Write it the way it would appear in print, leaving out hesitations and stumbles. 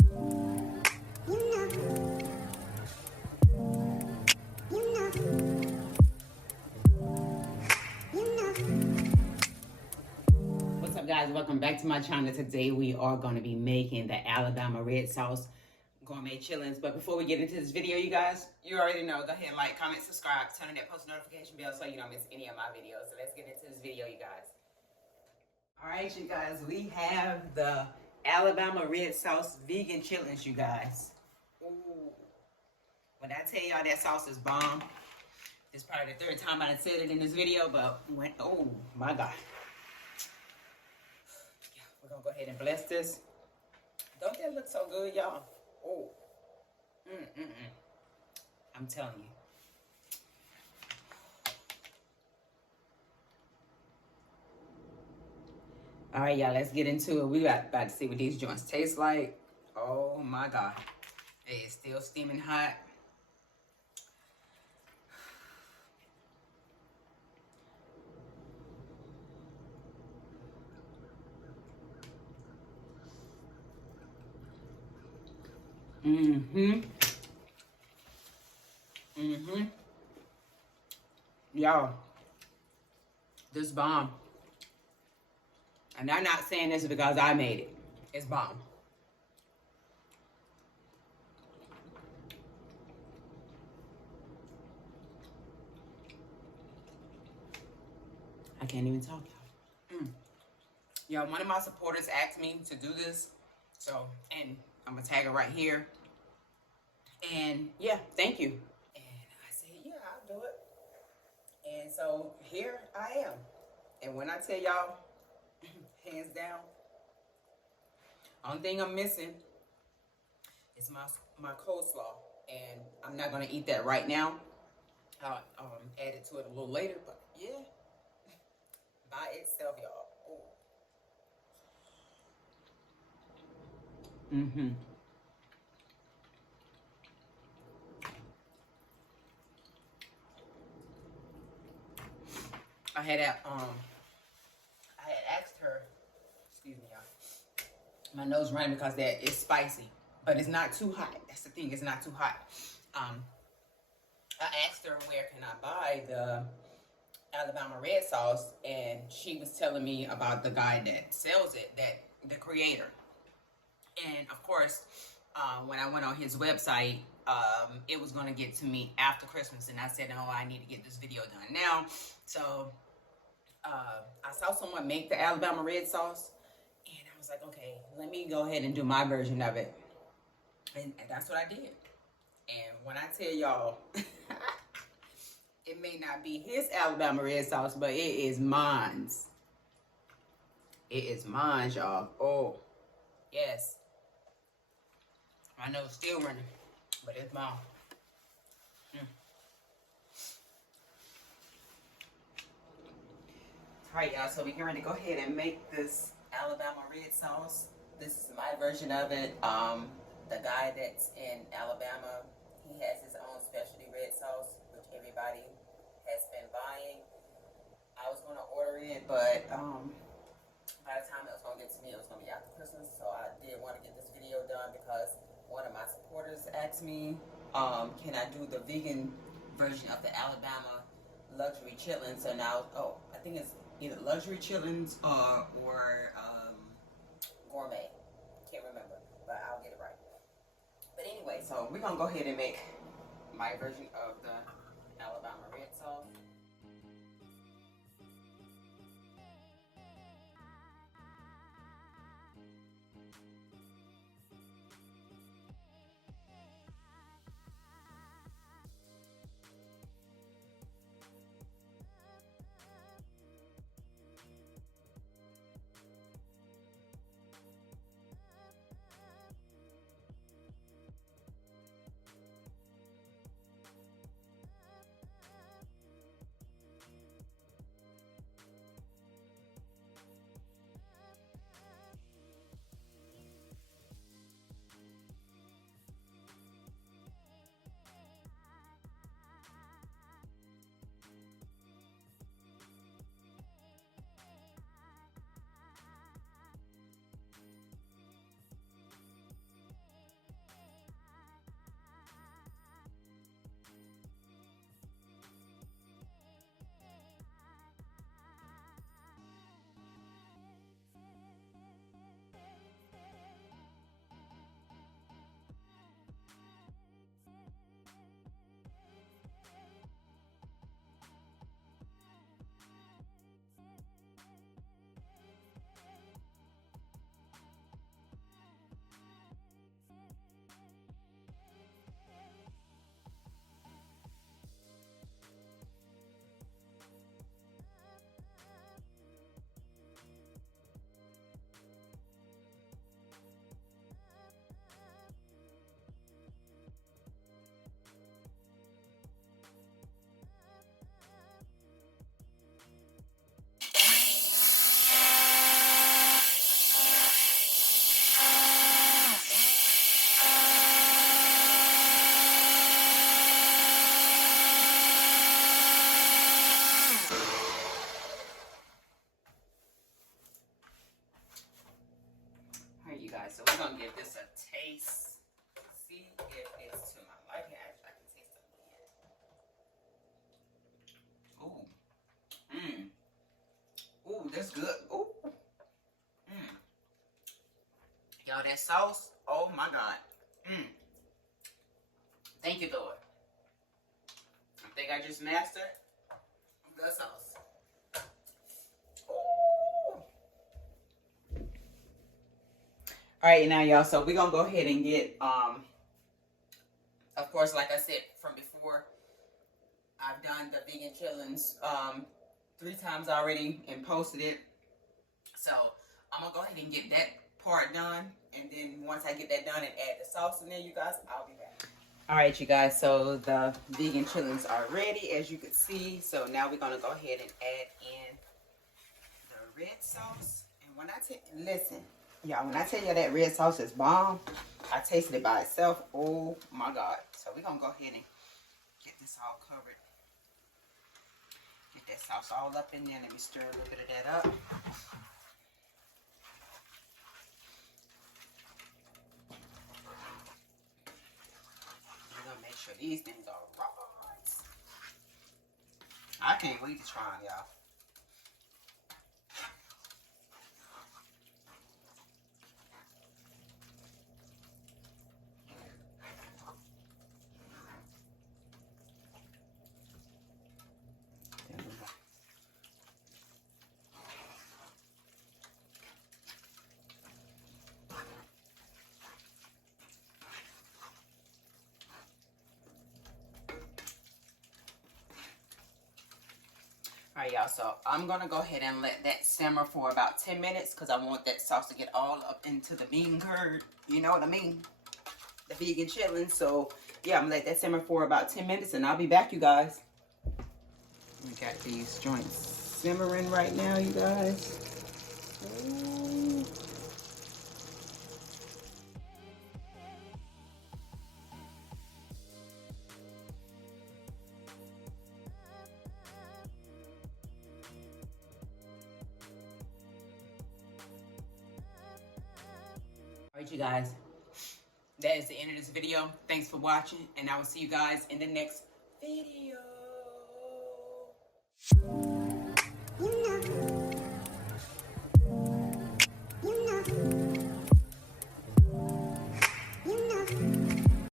What's up, guys? Welcome back to my channel. Today we are going to be making the Alabama red sauce gourmet chillings. But before we get into this video, you guys, you already know, go ahead and like, comment, subscribe, turn on that post notification bell so you don't miss any of my videos. So let's get into this video, you guys. All right, you guys, we have the Alabama red sauce vegan chillings, you guys. Ooh. When I tell y'all that sauce is bomb, it's probably the third time I done said it in this video, but when, oh my God. We're gonna go ahead and bless this. Don't that look so good, y'all? Oh, I'm telling you. All right, y'all, let's get into it. We about to see what these joints taste like. Oh my God. It is still steaming hot. Y'all, this bomb. And I'm not saying this because I made it. It's bomb. I can't even talk, y'all. Y'all, one of my supporters asked me to do this. So, and I'm gonna tag her right here. And yeah, thank you. And I said, yeah, I'll do it. And so here I am. And when I tell y'all, hands down, only thing I'm missing is my coleslaw. And I'm not gonna eat that right now. I'll add it to it a little later, but yeah, by itself, y'all. I had asked her, excuse me, y'all. My nose running because that is spicy, but it's not too hot. That's the thing, it's not too hot. I asked her where can I buy the Alabama red sauce, and she was telling me about the guy that sells it, that the creator. And of course, when I went on his website, it was going to get to me after Christmas, and I said, oh, I need to get this video done now. So I saw someone make the Alabama red sauce, and I was like, okay, let me go ahead and do my version of it. And that's what I did. And when I tell y'all, it may not be his Alabama red sauce, but it is mine's. It is mine, y'all. Oh, yes. I know it's still running, but it's mine. All right, y'all, so we're going to go ahead and make this Alabama red sauce. This is my version of it. The guy that's in Alabama, he has his own specialty red sauce, which everybody has been buying. I was going to order it, but by the time it was going to get to me, it was going to be after Christmas. So I did want to get this video done because one of my supporters asked me, can I do the vegan version of the Alabama luxury chitlins? So now, I think it's either luxury chitlins or gourmet. Can't remember, but I'll get it right. But anyway, so we're going to go ahead and make my version of the Alabama red sauce. Ooh, that's good. Ooh. Y'all, that sauce, oh my God. Thank you, Lord. I think I just mastered the sauce. Ooh. All right, now y'all, so we're gonna go ahead and get, of course, like I said from before, I've done the vegan chillings 3 times already and posted it. So I'm gonna go ahead and get that part done, and then once I get that done and add the sauce in there, you guys, I'll be back. All right, you guys, so the vegan chillings are ready, as you can see. So now we're gonna go ahead and add in the red sauce. And when I listen, y'all, when I tell you that red sauce is bomb, I tasted it by itself. Oh my God. So we're gonna go ahead and get this all covered. Get that sauce all up in there. Let me stir a little bit of that up. We're gonna make sure these things are right. I can't wait to try them, y'all. All right, y'all, so I'm going to go ahead and let that simmer for about 10 minutes because I want that sauce to get all up into the bean curd. You know what I mean? The vegan chillin'. So, yeah, I'm going to let that simmer for about 10 minutes and I'll be back, you guys. We got these joints simmering right now, you guys. Ooh. Alright, you guys, that is the end of this video. Thanks for watching, and I will see you guys in the next